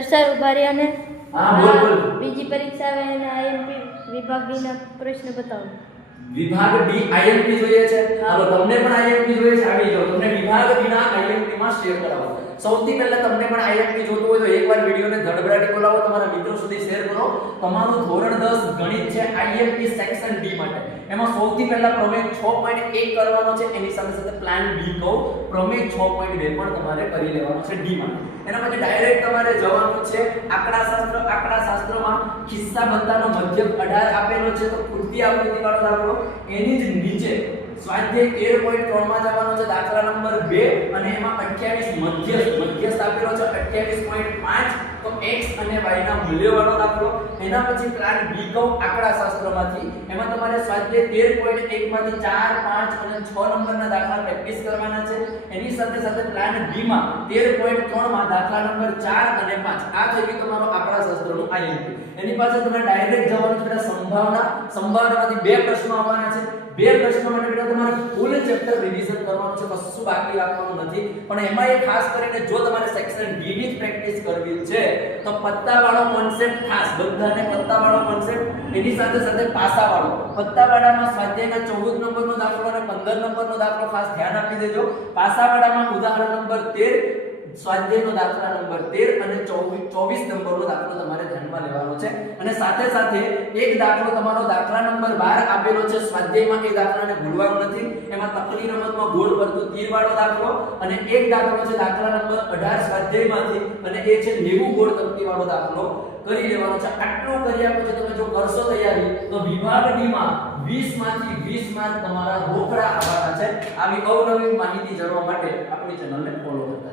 Sir ઉભા રહ્યા ને હા બોલ બોલ. બીજી પરીક્ષા આવે અને આઈએમપી વિભાગ ડી ના પ્રશ્ન બતાવો. વિભાગ ડી આઈએમપી જોઈએ છે. હાલો તમને પણ આઈએમપી જોઈએ છે, આવી જાઓ. તમને વિભાગ ડી ના આઈએમપી માં શેર કરાવો. સૌથી પહેલા તમને પણ આઈએમપી જોતું હોય તો એકવાર વિડિયોને ધડબડાટી બોલાવો, તમારા મિત્રો સુધી શેર કરો. તમારું ધોરણ 10 ગણિત છે આઈએમપી સેક્શન ડી માટે. એમાં સૌથી પહેલા પ્રમેય 6.1 કરવાનો છે, એની સાથે સાથે પ્લાન બી કહો પ્રમેય 6.2 પણ તમારે કરી લેવાનો છે ડી માટે. એના પછી ડાયરેક્ટ તમારે જવાનું છે આંકડાશાસ્ત્ર. આંકડાશાસ્ત્રમાં ખિસ્સા બધાનો મધ્યક 18 આપેલો છે, તો કૃતિ આકૃતિ વાળો દાખલો એની જ નીચે સ્વાધ્યાય 13.3 માં જવાનો છે દાખલા નંબર 2 અને એમાં 28 મધ્યસ્થ આપેલો છે 28.5 તો x અને y ના મૂલ્યવાળો દાખલો. એના પછી પ્લાન બી કહો આંકડાશાસ્ત્રમાંથી, એમાં તમારે સ્વાધ્યાય 13.1 માંથી 4 5 અને 6 નંબરના દાખલા પ્રેક્ટિસ કરવાના છે. એની સાથે સાથે પ્લાન બી માં 13.3 માં દાખલા નંબર 4 અને 5 આ થઈ ગયું તમારો આંકડાશાસ્ત્રનું આઈએમપી. એની પાછળ તમે ડાયરેક્ટ જવાનું છે સંભાવનામાંથી બે પ્રશ્નો આવવાના છે. બે પ્રશ્નો માટે બેટા તમારે ફૂલ ચેપ્ટર રિવિઝન કરવાનું છે, કશું બાકી રાખવાનું નથી. પણ એમાં એ ખાસ કરીને જો તમારે સેક્શન ડી ની જ પ્રેક્ટિસ કરવી છે તો પત્તાવાળો કોન્સેપ્ટ ખાસ બધાને પત્તાવાળો કોન્સેપ્ટ, એની સાથે સાથે પાસાવાળો. પત્તાવાળામાં સ્વાધ્યાયના 14 નંબરનો દાખલો અને 15 નંબરનો દાખલો ખાસ ધ્યાન આપી દેજો. પાસાવાળામાં ઉદાહરણ નંબર 13 સ્વાધ્યાયનો દાખલા નંબર 13 અને 24 નંબરનો દાખલો તમારે ધ્યાનમાં લેવાનો છે. અને સાથે સાથે એક દાખલો તમારો દાખલા નંબર 12 આપેલો છે સ્વાધ્યાયમાં, એ દાખલાને ભૂલવાનું નથી. એમાં તકની રમતમાં ગોળ ફરતું તીર વાળો દાખલો અને એક દાખલો છે દાખલા નંબર 18 સ્વાધ્યાયમાંથી અને એ છે 90 ગોળ તકતી વાળો દાખલો કરી લેવાનો છે. આટલું કર્યા પછી તમે જો કરશો તૈયારી તો વિભાગ ડી માં 20 માંથી 20 માર્ક તમારા રોકડા આવવાના છે. આવી અવનવી માહિતી જાણવા માટે આપણી ચેનલને ફોલો કરતા